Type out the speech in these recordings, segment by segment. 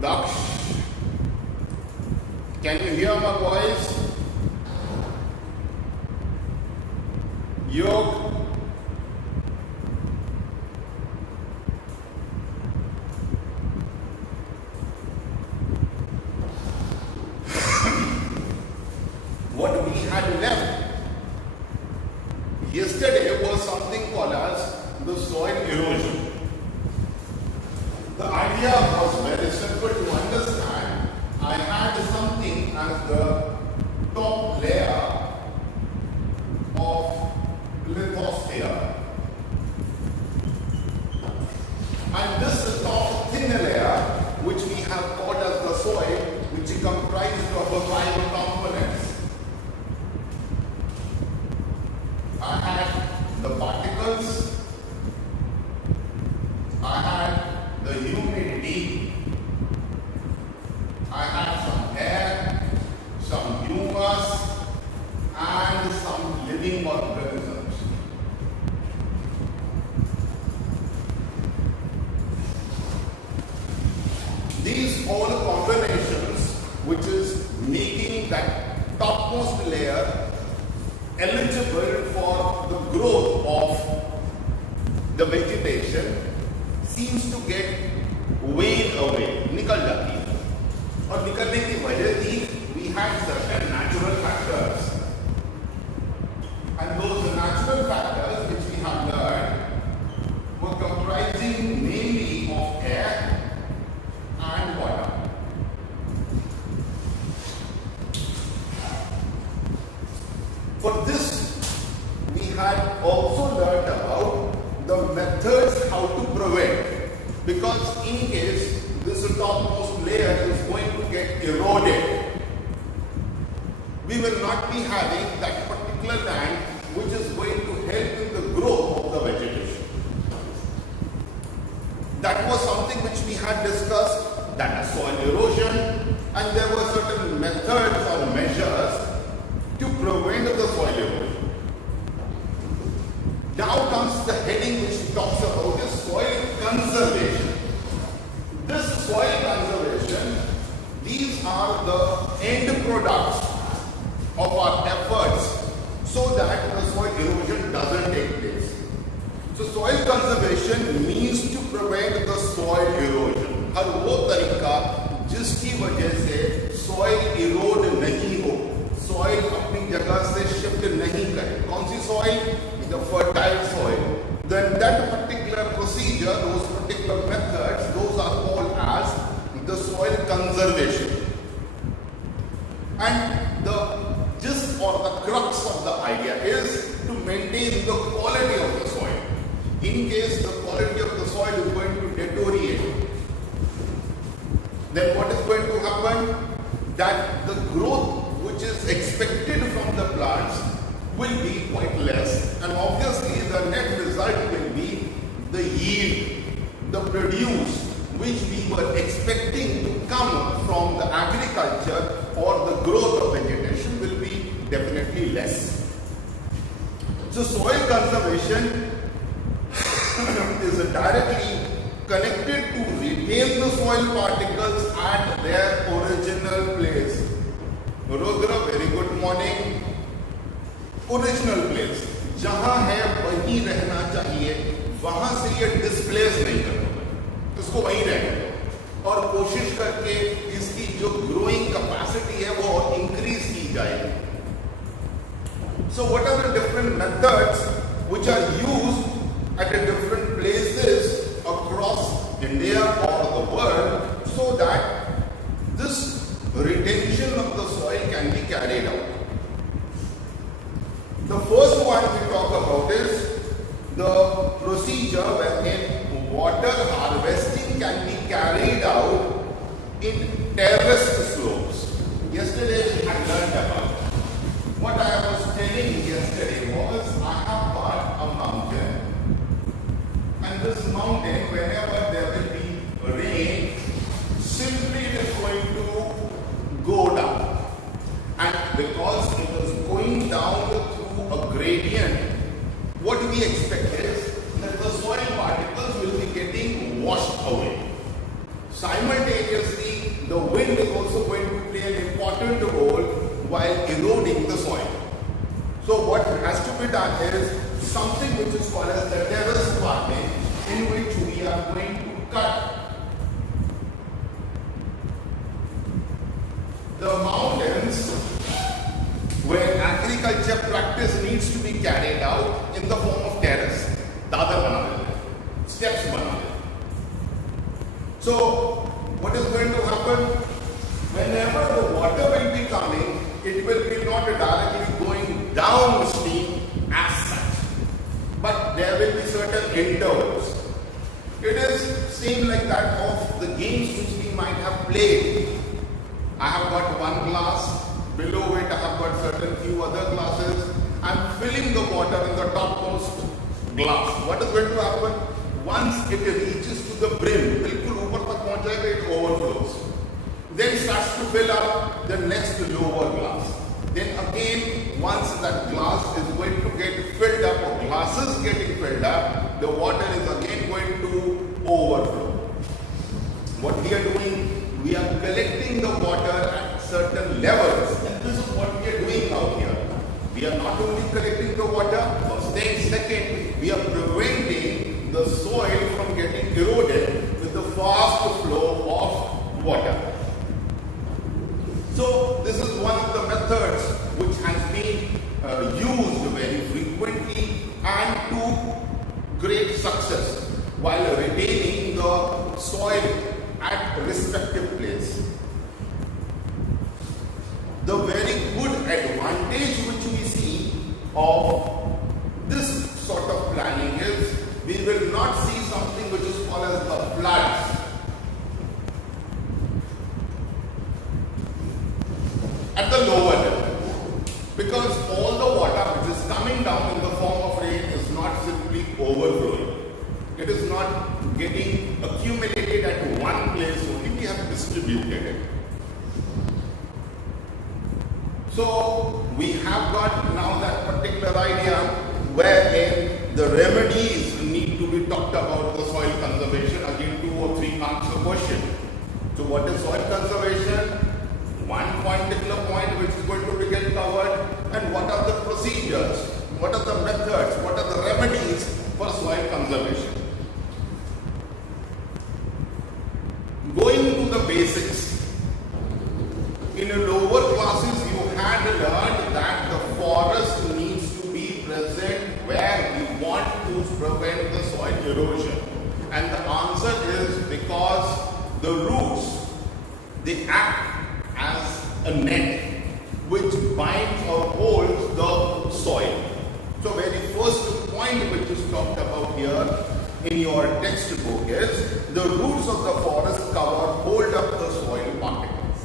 Daksh. Can you hear my voice? Yog. What we had left yesterday was something called as the soil erosion. The idea was very simple to understand. I had something as the top layer of lithosphere, and this top thin layer, which we have called as the soil, which is comprised of the 5 components. I had the particles, I had the humidity, I had some air, some humus, and some living organisms. These all combinations, which is making that topmost layer eligible for the growth of the vegetation, seems to get wane away, निकल जाती है. और निकलने की वजह थी, we had certain natural factors, and those natural factors which we have learned were comprising mainly of air and water. For this, we had also learned about the methods how to prevent, because in case this topmost layer is going to get eroded, we will not be having that particular land which is going to help in the growth of the vegetation. That was something which we had discussed, that is soil erosion, and there were certain methods or measures to prevent the soil erosion. Now comes the heading which talks about is soil conservation. This soil conservation, these are the end products of our efforts so that the soil erosion doesn't take place. So soil conservation means to prevent the soil erosion. हर वो तरीका जिसकी वजह से soil erode नहीं हो, soil अपनी जगह से shift नहीं करे. कौन सी soil? The fertile soil. Then that particular procedure, those particular methods, those are called as the soil conservation. And the gist or the crux of the idea is to maintain the quality of the soil. In case the quality of the soil is going to deteriorate, then what is going to happen? That the growth which is expected from the plants will be quite less, and obviously the net result will be the yield, the produce which we were expecting to come from the agriculture or the growth of vegetation will be definitely less. So soil conservation is directly connected to retain the soil particles at their original place. Rudra, very good morning. Original place, जहां है वहीं रहना चाहिए, वहां से ये displace नहीं करना, इसको वहीं रहने दो और कोशिश करके इसकी जो ग्रोइंग कैपेसिटी है वो इंक्रीज की जाएगी. So what are the different methods which are used at the different places across India or the world so that this retention of the soil can be carried out? The first one we talk about is the procedure wherein water harvesting can be carried out in terraced slopes. Yesterday we had learned about. What I was telling yesterday was I have got a mountain, and this mountain, whenever there will be rain, simply it is going to go down, and because it is going down through a gradient, what we expect is that the soil particles will be getting washed away. Simultaneously, which is called as the terrace farming, in which we are going to cut the mountains where agriculture practice needs to be carried out in the form of terrace. Dadar bana dete, steps bana dete. So, what is going to happen? Whenever the water will be coming, it will be not directly going downstream as such, but there will be certain intervals. It is same like that of the games which we might have played. I have got one glass, below it I have got certain few other glasses. I am filling the water in the topmost glass. What is going to happen? Once it reaches to the brim, bilkul upar tak pahunch jayega, it overflows. Then starts to fill up the next lower glass. Then again, once that glass is going to get filled up, or glasses getting filled up, the water is again going to overflow. What we are doing, we are collecting the water at certain levels, and this is what we are doing out here. We are not only collecting the water, first thing, second, we are preventing the soil from getting eroded with the fast flow of water. So this is one of the methods which has been used very frequently and to great success while retaining the soil at respective place. The very good advantage which we see of this sort of planning is we will not see something which is called as the floods. At the lower level, because all the water which is coming down in the form of rain is not simply overflowing. It is not getting accumulated at one place only, we have distributed it. So we have got now that particular idea wherein the remedies need to be talked about the soil conservation. Again, 2 or 3 answer question. So what is soil conservation? One particular point which is going to be get covered, and what are the procedures, what are the methods, what are the remedies for soil conservation. Going to the basics, in lower classes you had learned that the forest needs to be present where we want to prevent the soil erosion, and the answer is because the roots, they act as a net which binds or holds the soil. So very first point which is talked about here in your textbook is the roots of the forest cover hold up the soil particles.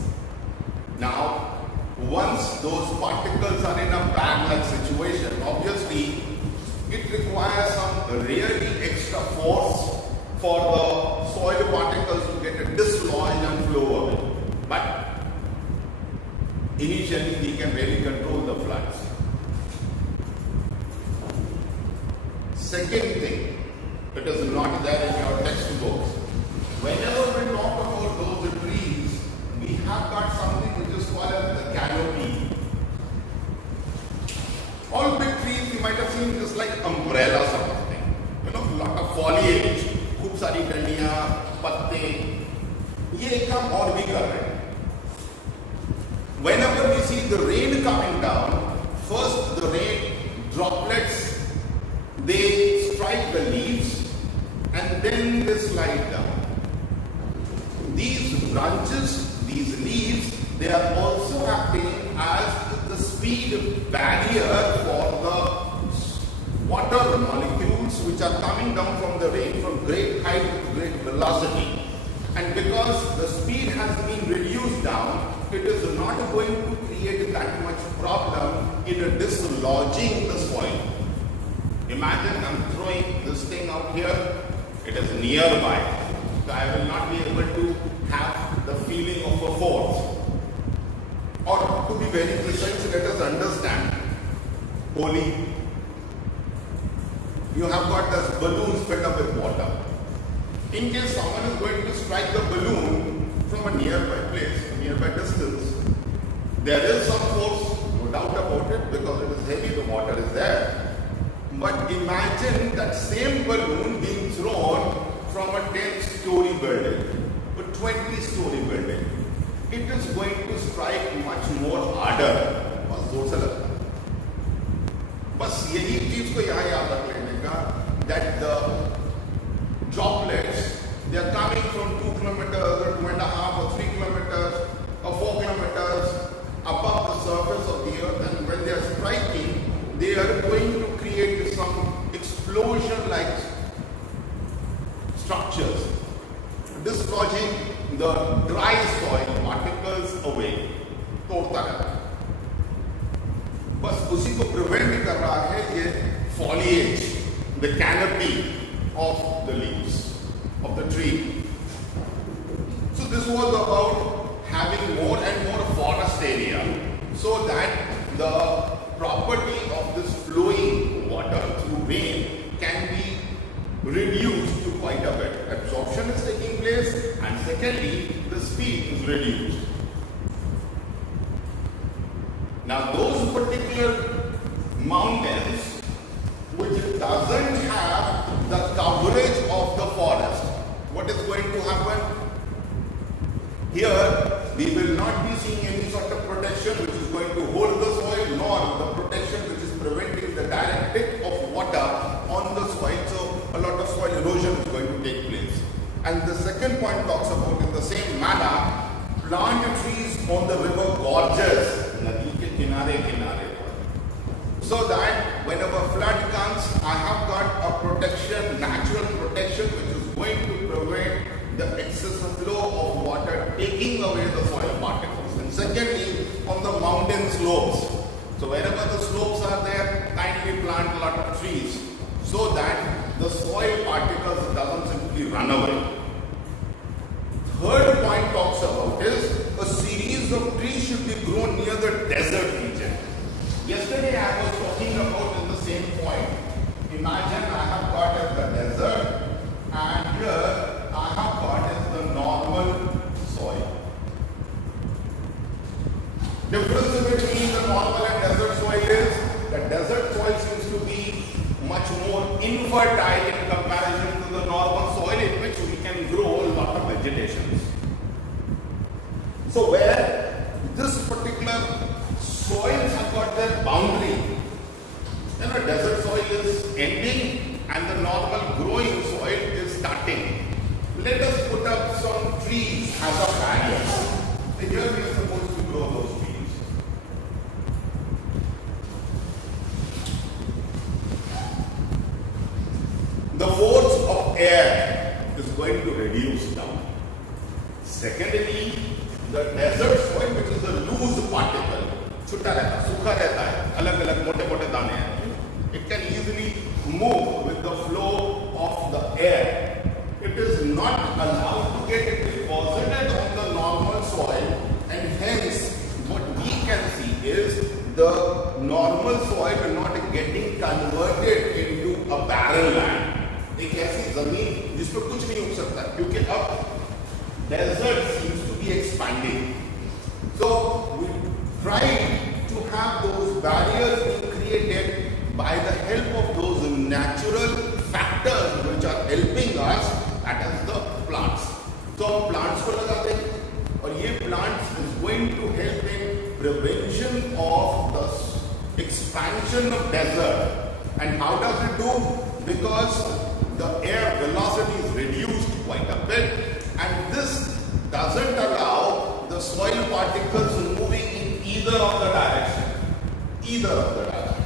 Now, once those particles are in a bag-like situation, obviously it requires some really extra force for the soil particles to get dislodged and flow away. But initially, we can really control the floods. Second thing, it is not there in your textbooks. Whenever we talk about those trees, we have got something which is called as the canopy. All big trees, you might have seen just like umbrellas or something. You know, lot of foliage, खूब सारी डंडियाँ, पत्ते, ये काम और भी कर रहे हैं. Whenever we see the rain coming down, first the rain droplets, they strike the leaves and then they slide down. These branches, these leaves, they are also acting as the speed barrier for the water molecules which are coming down from the rain from great height to great velocity. And because the speed has been reduced down, it is not going to create that much problem in dislodging the soil. Imagine I'm throwing this thing out here, it is nearby, so I will not be able to have the feeling of a force. Or to be very precise, let us understand, Holi, you have got this balloons filled up with water. In case someone is going to strike the balloon from a nearby place, a nearby distance, there is some force, no doubt about it, because it is heavy, the water is there. But imagine that same balloon being thrown from a 10-story building, a 20-story building. It is going to strike much more harder. बस जोर से लगता है. बस यही चीज को यहाँ याद रख लेने का that the droplets, they are coming from 2 kilometers or 2.5 or 3 kilometers or 4 kilometers above the surface of the earth, and when they are striking, they are going to create some explosion-like structures, dislodging the dry soil particles away. तोड़ता रहता है. बस उसी को prevent कर रहा है ये foliage, the canopy of the leaves of the tree. So this was about having more and more forest area so that the property of this flowing water through rain can be reduced to quite a bit. Absorption is taking place, and secondly, the speed is reduced. Now those particular mountains which doesn't have the coverage of the forest, what is going to happen? Here we will not be seeing any sort of protection which is going to hold the soil, nor the protection which is preventing the direct hit of water on the soil. So a lot of soil erosion is going to take place. And the second point talks about, in the same manner, plant trees on the river gorges, nadi ke kinare kinare, so that whenever flood comes, I have got a protection, natural protection, which is going to prevent the excessive flow of water taking away the soil particles. And secondly, on the mountain slopes, so wherever the slopes are there, kindly plant a lot of trees so that the soil particles doesn't simply run away. Third point talks about is a series of trees should be grown near the desert region. Yesterday I was talking about in the same point. Imagine I have got as the desert, and here I have got as the normal soil. Difference between the normal and desert soil is that desert soil seems to be much more infertile in comparison to the normal soil, in which we can grow a lot of vegetations. So where this particular soils have got their boundary, desert soil is ending and the normal growing soil is starting. Let us put up some trees as a barrier. So here we are supposed to grow those trees. The force of air is going to reduce down. Secondly, the desert soil, which is a loose particle, छुट्टा रहता है, सूखा रहता है, अलग-अलग मोटे-मोटे दाने हैं. It can easily move with the flow of the air. It is not allowed to get deposited on the normal soil, and hence what we can see is the normal soil not getting converted into a barren land. एक ऐसी जमीन जिस पर कुछ नहीं उग सकता, क्योंकि अब desert seems to be expanding. So we try to have those barriers being created by the help of those natural factors which are helping us, that is the plants. So plants को लगाते हैं, और ये plants is going to help in prevention of the expansion of desert. And how does it do? Because the air velocity is reduced quite a bit, and this doesn't allow the soil particles moving in either of the direction. Either of the direction.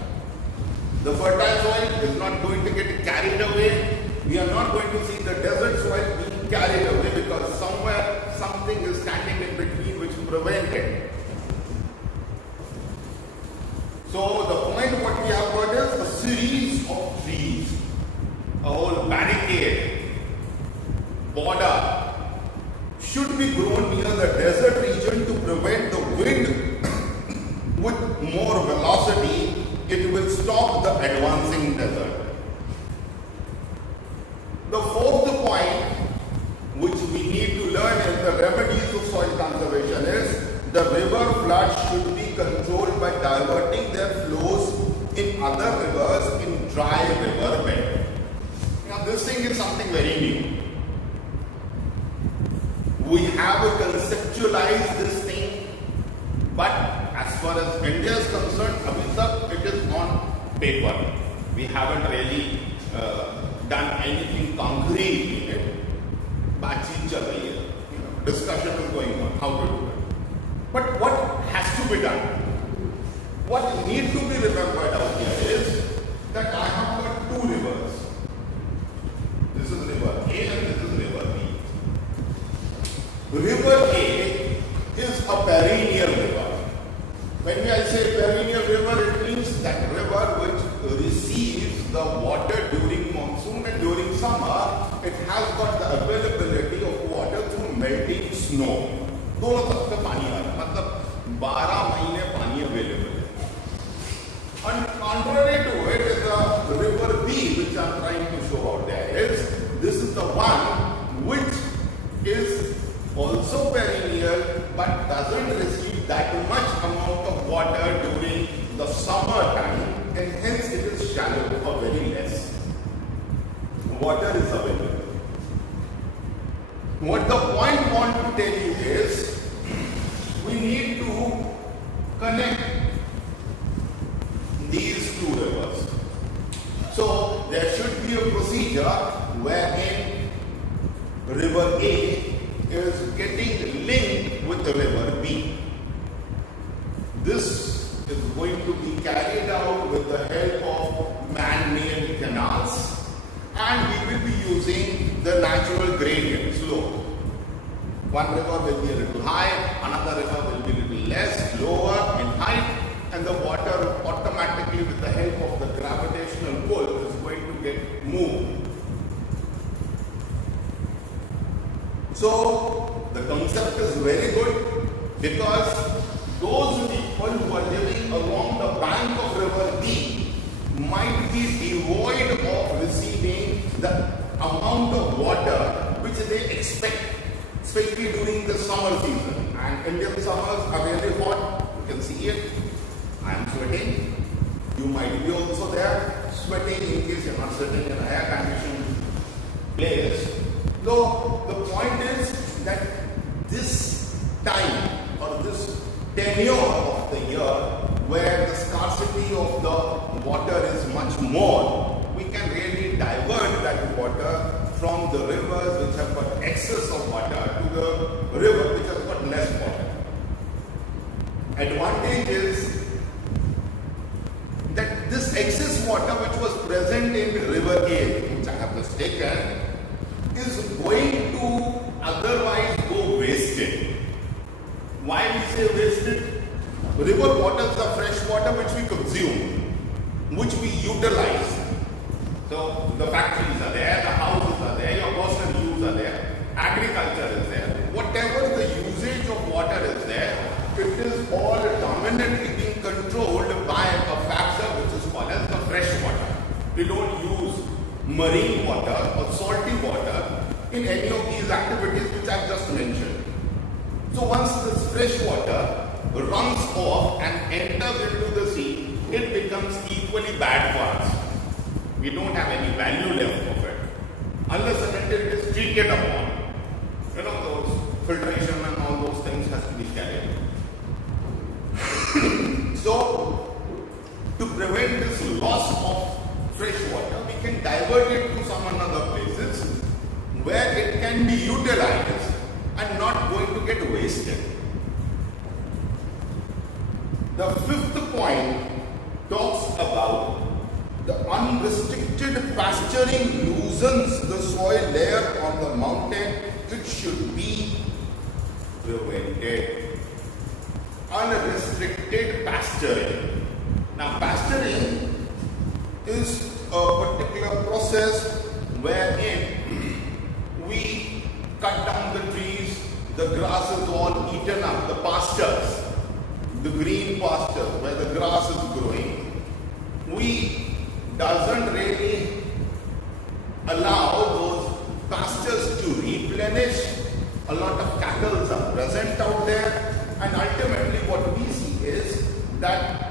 The fertile soil is not going to get carried away. We are not going to see the desert soil being carried away because somewhere something is standing in between which prevents it. So the point what we have got is a series of trees, a whole barricade, border should be grown near the desert region to prevent the wind with more velocity. It will stop the advancing desert. The fourth point which we need to learn as the remedies of soil conservation is the river floods should be controlled by diverting their flows in other rivers in dry very new. We have conceptualized this thing, but as far as India is concerned, abhi tak it is on paper. We haven't really done anything concrete in it. Baatcheet chal rahi hai. Discussion is going on how to do it. But what has to be done? What needs to be remembered out here is that I have got two rivers. This is river A and this is river B. River A is a perennial river. When I say perennial river, it means that river which receives the water during monsoon and during summer. It has got the availability of water through melting snow. दोनों तरफ से पानी आ रहा है, मतलब 12 महीने पानी available है. And contrary to it is the river B, which I am trying to show out there. This is the one which is also perennial but doesn't receive that much amount of water during the summer time, and hence it is shallow or very less. Water is available. What the point I want to tell you is, we need to connect these two rivers. So there should be a procedure wherein river A is getting linked with the river B. This is going to be carried out with the help of man-made canals, and we will be using the natural gradient slope. One river will be a little high, another river will be a little less, lower in height, and the water automatically, with the help of the gravitational pull, is going to get moved. So the concept is very good, because those people who are living along the bank of river B might be devoid of receiving the amount of water which they expect, especially during the summer season. And Indian summers are really hot. You can see it. I am sweating. You might be also there, sweating in case you are not sitting in an air-conditioned place. So the point is that this time or this tenure of the year where the scarcity of the water is much more, we can really divert that water from the rivers which have got excess of water to the river which has got less water. Advantage is that this excess water which was present in river A, which I have just taken, is going to otherwise go wasted. Why we say wasted? River waters are fresh water which we consume, which we utilize. So the factories are there, the houses are there, your personal use are there, agriculture is there. Whatever the usage of water is there, it is all dominantly being controlled by a factor which is called as the fresh water. We don't use marine water or salty water in any of these activities which I have just mentioned. So once this fresh water runs off and enters into the sea, it becomes equally bad for us. We don't have any value left of it unless and until it is treated upon. You know, those filtration and all those things has to be carried. So to prevent this loss of fresh water, we can divert it to some other places where it can be utilized and not going to get wasted. The fifth point talks about the unrestricted pasturing loosens the soil layer on the mountain. It should be prevented. Unrestricted pasturing. Now, pasturing is a particular process wherein we cut down the trees, the grass is all eaten up, the pastures, the green pastures where the grass is growing. We doesn't really allow those pastures to replenish. A lot of cattle are present out there, and ultimately what we see is that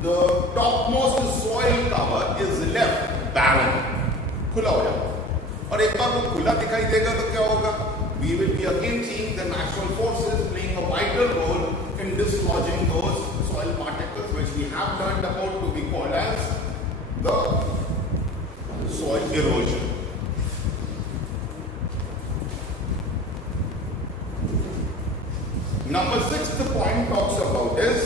the topmost soil cover is left barren, khula ho jata. और एक बार वो खुला दिखाई देगा तो क्या होगा? We will be again seeing the natural forces playing a vital role in dislodging those soil particles which we have learned about to be called as the soil erosion. Number 6, the point talks about is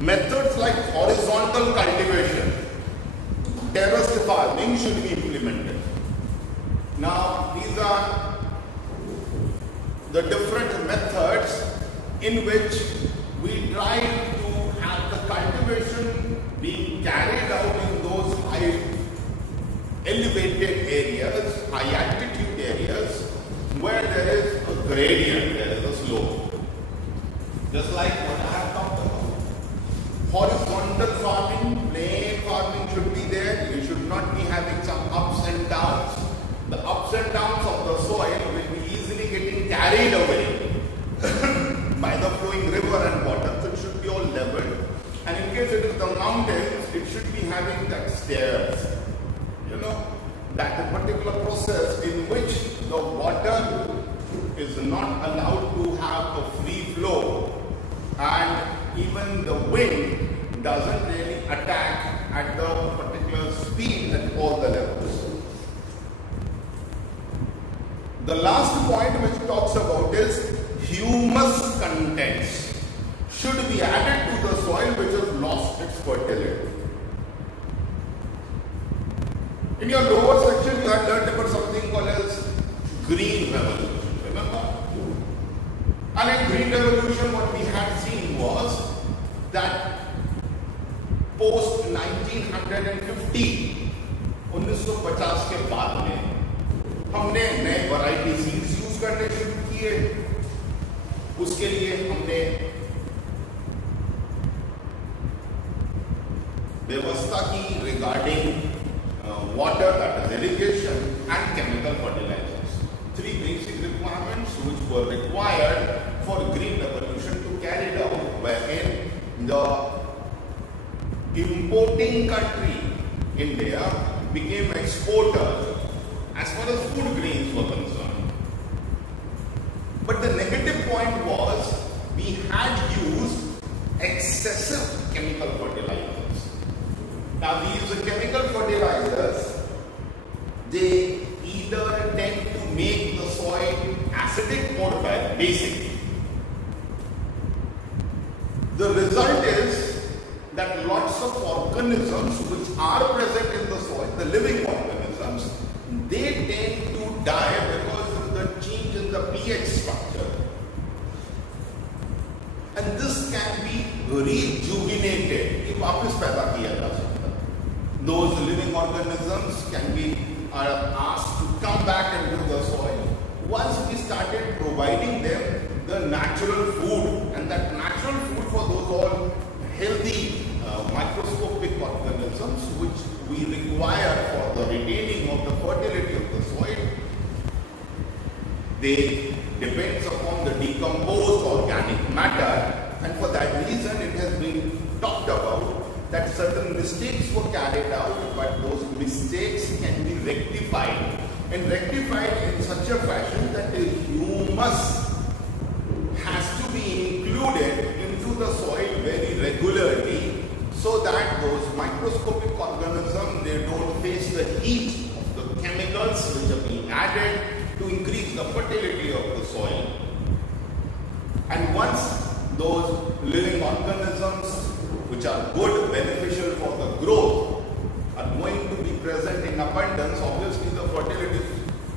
methods like horizontal cultivation, terraced farming should be implemented. Now, these are the different methods in which we try to have the cultivation being carried out in those high elevated areas, high altitude areas, where there is a gradient, there is a slope. Just like what I have talked about. Horizontal farming, plain farming should be there. You should not be having some ups and downs. The ups and downs of the soil will be easily getting carried away by the flowing river and water. So it should be all leveled. And in case it is the mountains, it should be having that stairs. You know, that particular process in which the water is not allowed to have a free flow, and even the wind doesn't really attack at the particular speed at all the levels. The last point which talks about is humus contents should be added to the soil which has lost its fertility. In your lower section you had learned about something called as green revolution, remember? And in green revolution what we had seen was that post 1950 1950 के बाद में हमने नए variety seeds use करने शुरू किए. उसके लिए हमने व्यवस्था की regarding water, that is irrigation, and chemical fertilizers. 3 basic requirements which were required for green revolution to carry out, wherein the importing country, India, became exporter as far as food grains were concerned. But the negative point was we had used excessive chemical fertilizers. Now these chemical fertilizers, they either tend to make the soil acidic or basic. The result is that lots of organisms which are present in the soil, the living organisms, they tend to die because of the change in the pH structure. And this can be rejuvenated if वापस पैदा किया जा सकता. Those living organisms can be asked to come back into the soil once we started providing them the natural food, and that natural food for those all healthy microscopic organisms which we require for the retaining of the fertility of the soil. They depends upon the decomposed organic matter, and for that reason it has been talked about that certain mistakes were carried out, but those mistakes can be rectified, and rectified in such a fashion that the humus has to be included into the soil very regularly, so that those microscopic organisms, they don't face the heat of the chemicals which are being added to increase the fertility of the soil. And once those living organisms which are good, beneficial for the growth, are going to be present in abundance, obviously the fertility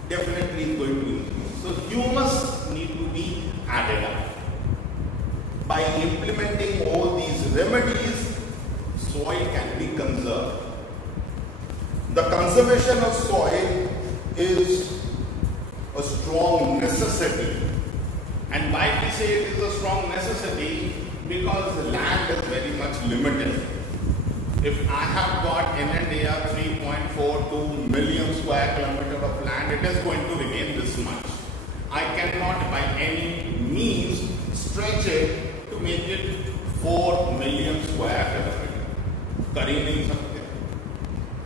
definitely is going to increase. So humus need to be added up. By implementing all these remedies, soil can be conserved. The conservation of soil is a strong necessity. And why we say it is a strong necessity? Because the land is very much limited. If I have got in India 3.42 million square kilometers of land, it is going to remain this much. I cannot by any means stretch it to make it 4 million square kilometer. कर ही नहीं सकते.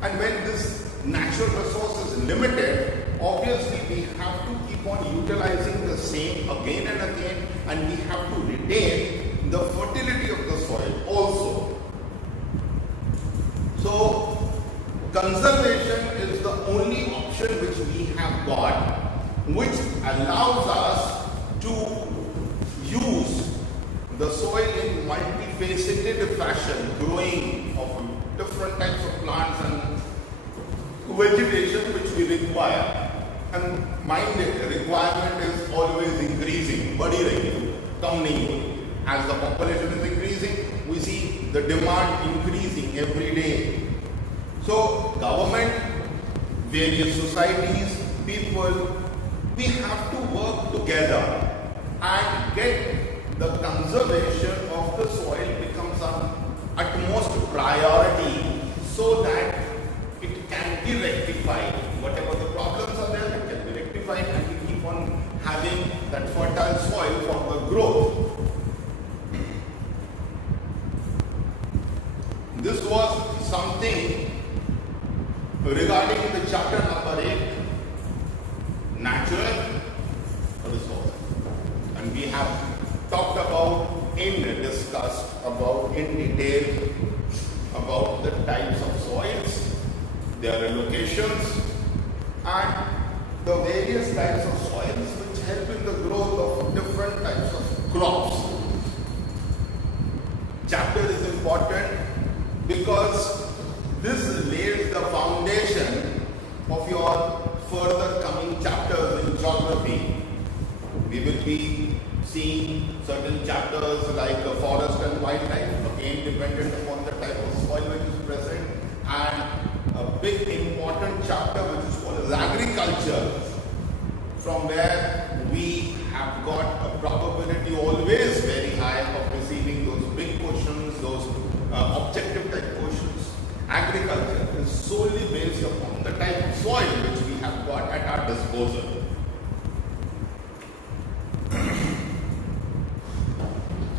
And when this natural resource is limited, obviously we have to keep on utilizing the same again and again, and we have to retain the fertility of the soil also. So conservation is the only option which we have got, which allows us to use the soil in multifaceted fashion, growing of different types of plants and vegetation which we require. And mind it, the requirement is always increasing. बढ़ी रही है, कम नहीं हो रही. As the population is increasing, we see the demand increasing every day. So government, various societies, people, we have to work together and get the conservation of the soil becomes our utmost priority, so that it can be rectified. Whatever the problems are there, it can be rectified, and we keep on having that fertile soil for the growth. This was something regarding the chapter number 8, natural resources. And we have talked about discussed about in detail about the types of soils, their locations, and the various types of soils which help in the growth of different types of crops. Chapter is important because this lays the foundation of your further coming chapters in geography. We will be seeing certain chapters like forest and wildlife, again dependent upon the type of soil which is present, and a big important chapter which is called as agriculture, from where we have got a probability always very high of receiving those big questions, those objective type questions. Agriculture is solely based upon the type of soil which we have got at our disposal.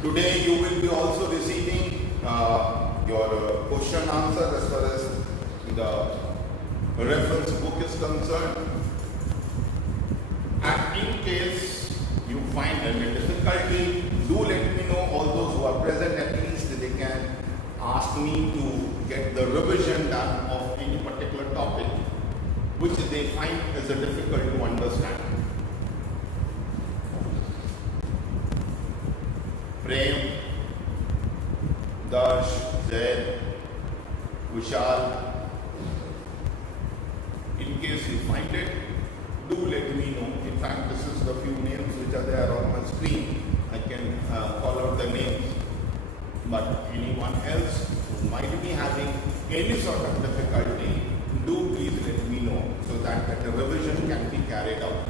Today you will be also receiving your question answer as far as the reference book is concerned. And in case you find any difficulty, do let me know. All those who are present, at least they can ask me to get the revision done of any particular topic which they find is difficult to understand. Prem, Darsh, Zaid, Vishal. In case you find it, do let me know. In fact, this is the few names which are there on my screen. I can call out the names. But anyone else who might be having any sort of difficulty, do please let me know so that the revision can be carried out.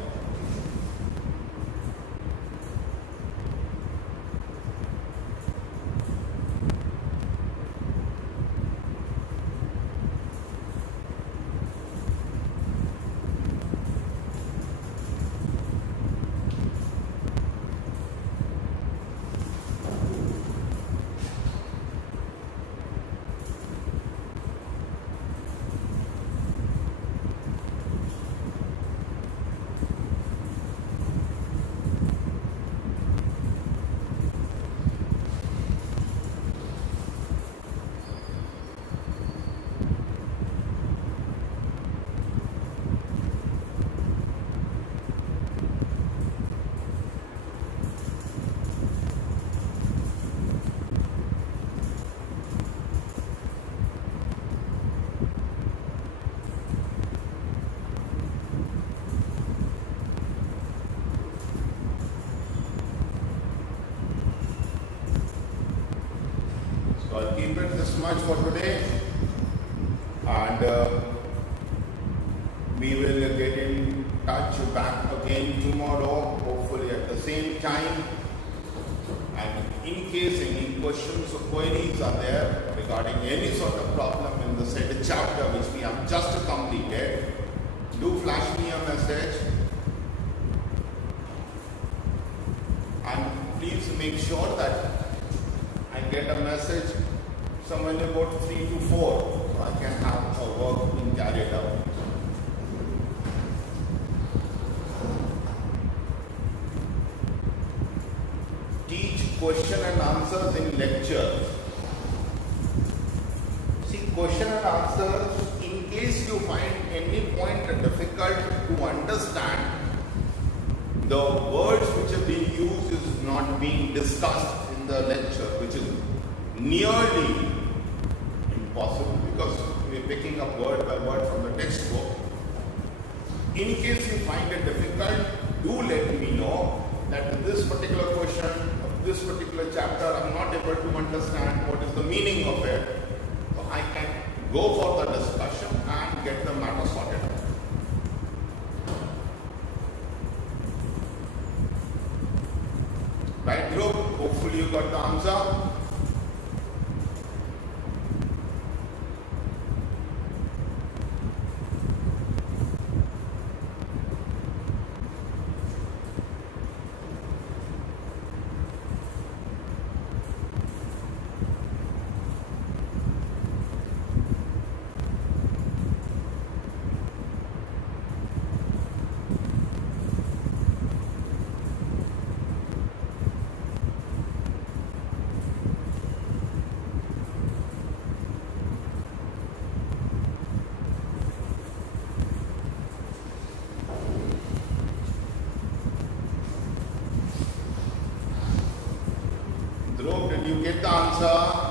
So I'll keep it this much for today, and we will get in touch back again tomorrow, hopefully at the same time. And in case any questions or queries are there regarding any sort of problem in the said chapter which we have just completed, do flash me a message. make sure that I get a message somewhere about 3 to 4, so I can have a work being carried out. Teach question and answers in lectures. See, question and answers, in case you find any point difficult to understand, the words which are being used is not being discussed in the lecture, which is nearly impossible because we are picking up word by word from the textbook. In case you find it difficult, do let me know that this particular question of this particular chapter I am not able to understand what is the meaning of it. So I can go for the discussion and get the matter sorted out. Right, group? Hopefully you got the answer. Did you get the answer?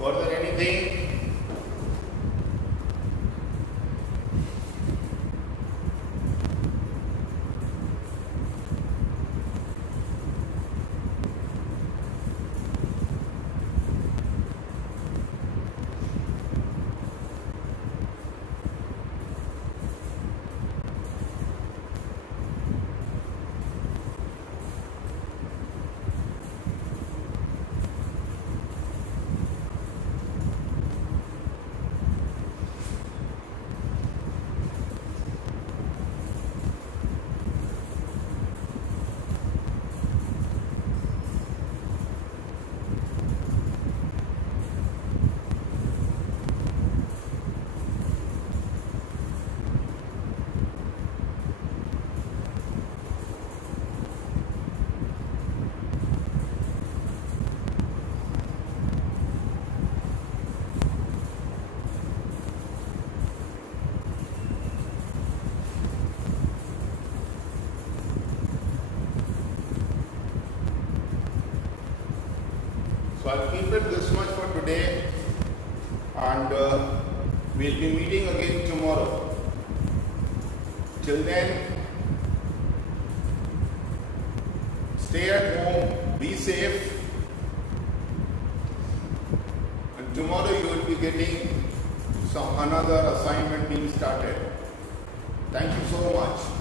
Further anything? I'll keep it this much for today, and we'll be meeting again tomorrow. Till then, stay at home, be safe, and tomorrow you will be getting another assignment being started. Thank you so much.